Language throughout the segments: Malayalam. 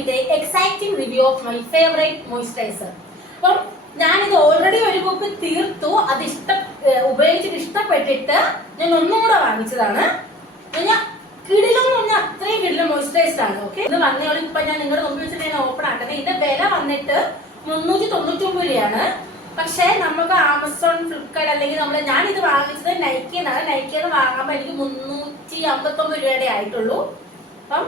with a exciting review of my favorite moisturizer. അപ്പം ഞാനിത് ഓൾറെഡി ഒരു കുപ്പി തീർത്തു. അത് ഉപയോഗിച്ചിട്ട് ഇഷ്ടപ്പെട്ടിട്ട് ഞാൻ ഒന്നുകൂടെ വാങ്ങിച്ചതാണ്. ഞാൻ കിടിലെന്ന് പറഞ്ഞാൽ അത്രയും കിടിലം മോയിസ്ചറൈസ്ഡ് ആണ്. ഓക്കെ, ഇത് വന്നോളൂ. ഇപ്പൊ ഞാൻ നിങ്ങളുടെ മുമ്പിൽ വെച്ചിട്ട് ഞാൻ ഓപ്പൺ ആക്കുന്നത്. ഇതിന്റെ വില വന്നിട്ട് 399 രൂപയാണ്. പക്ഷെ നമുക്ക് ആമസോൺ, ഫ്ലിപ്കാർട്ട് അല്ലെങ്കിൽ ഞാൻ ഇത് വാങ്ങിച്ചത് നൈക്കിന്നാണ്. നൈക്കിന്ന് വാങ്ങുമ്പോൾ എനിക്ക് 359 രൂപയുടെ ആയിട്ടുള്ളൂ. അപ്പം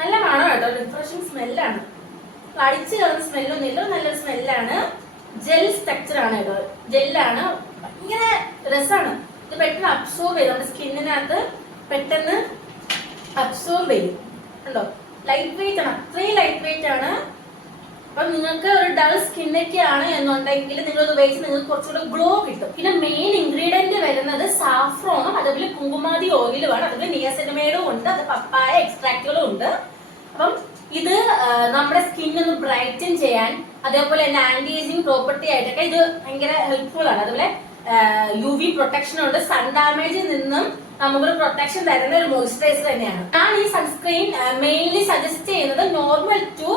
നല്ല മണം കേട്ടോ, റിഫ്രഷിംഗ് സ്മെല്ലാണ്. അടിച്ചു കയറുന്ന സ്മെല്ലൊന്നും ഇല്ല, നല്ലൊരു സ്മെല്ലാണ്. ജെൽ സ്ട്രക്ചർ ആണ് കേട്ടോ, ജെല്ലാണ്. ഭയങ്കര രസമാണ്. ഇത് പെട്ടെന്ന് അബ്സോർബ് ചെയ്യും, നമ്മുടെ സ്കിന്നിനകത്ത് പെട്ടെന്ന് അബ്സോർബ് ചെയ്യും. ഉണ്ടോ, ലൈറ്റ് വെയിറ്റ് ആണ്, അത്രയും ലൈറ്റ് വെയിറ്റ് ആണ്. അപ്പൊ നിങ്ങൾക്ക് ഒരു ഡൾ സ്കിന്നൊക്കെ ആണ് എന്നുണ്ടെങ്കിൽ നിങ്ങൾ ഇത് ഉപയോഗിച്ച് നിങ്ങൾക്ക് കുറച്ചുകൂടെ ഗ്ലോ കിട്ടും. പിന്നെ മെയിൻ ഇൻഗ്രീഡിയന്റ് വരുന്നത് സാഫ്രോണും അതേപോലെ കുങ്കുമാതി ഓയിലുമാണ്. അതേപോലെ നിയാസിനമൈഡും ഉണ്ട്, അത് പപ്പായ എക്സ്ട്രാക്റ്റുകളും ഉണ്ട്. അപ്പം ഇത് നമ്മുടെ സ്കിന്നൊന്ന് ബ്രൈറ്റൻ ചെയ്യാൻ, അതേപോലെ തന്നെ ആന്റി ഏജിങ് പ്രോപ്പർട്ടി ആയിട്ടൊക്കെ ഇത് ഭയങ്കര ഹെൽപ്ഫുൾ ആണ്. അതുപോലെ UV പ്രൊട്ടക്ഷൻ ഉണ്ട്, സൺ ഡാമേജിൽ നിന്നും നമുക്കൊരു പ്രൊട്ടക്ഷൻ തരുന്ന ഒരു മോയിസ്ചറൈസർ തന്നെയാണ്. ഞാൻ ഈ സൺസ്ക്രീൻ മെയിൻലി സജസ്റ്റ് ചെയ്യുന്നത് നോർമൽ ടു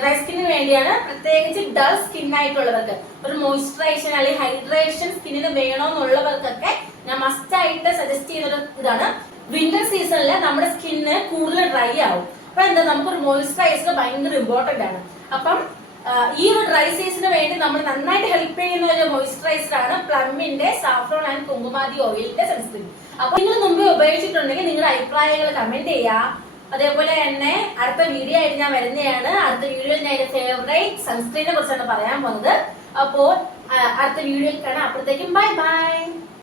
ഡ്രൈ സ്കിന്നിന് വേണ്ടിയാണ്. പ്രത്യേകിച്ച് ഡൾ സ്കിൻ ആയിട്ടുള്ളവർക്ക് ഒരു മോയിസ്ചറൈസേഷൻ അല്ലെങ്കിൽ ഹൈഡ്രേഷൻ സ്കിന്നിന് വേണമെന്നുള്ളവർക്കൊക്കെ ഞാൻ മസ്റ്റ് ആയിട്ട് സജസ്റ്റ് ചെയ്യുന്ന ഇതാണ്. വിന്റർ സീസണിൽ നമ്മുടെ സ്കിന്ന് കൂടുതൽ ഡ്രൈ ആവും. അപ്പൊ എന്താ, നമുക്കൊരു മോയിസ്ചറൈസർ ഭയങ്കര ഇമ്പോർട്ടന്റ് ആണ്. അപ്പം ഈ ഒരു ഡ്രൈ സീസണിന് വേണ്ടി നമ്മൾ നന്നായിട്ട് ഹെൽപ്പ് ചെയ്യുന്ന ഒരു മോയിസ്ചറൈസർ ആണ് പ്ലമ്മിന്റെ സാഫ്രോൺ ആൻഡ് കുങ്കുമാതി ഓയിലിന്റെ സൺസ്ക്രീൻ. അപ്പൊ നിങ്ങൾ മുമ്പേ ഉപയോഗിച്ചിട്ടുണ്ടെങ്കിൽ നിങ്ങളുടെ അഭിപ്രായങ്ങൾ കമന്റ് ചെയ്യുക. അതേപോലെ തന്നെ അടുത്ത വീഡിയോ ആയിട്ട് ഞാൻ വരുന്നതാണ്. അടുത്ത വീഡിയോയിൽ ഞാൻ എന്റെ ഫേവറേറ്റ് സൺസ്ക്രീനെ കുറിച്ചാണ് പറയാൻ പോകുന്നത്. അപ്പോൾ അടുത്ത വീഡിയോയിൽ കാണാം. അപ്പോഴത്തേക്കും ബൈ ബൈ.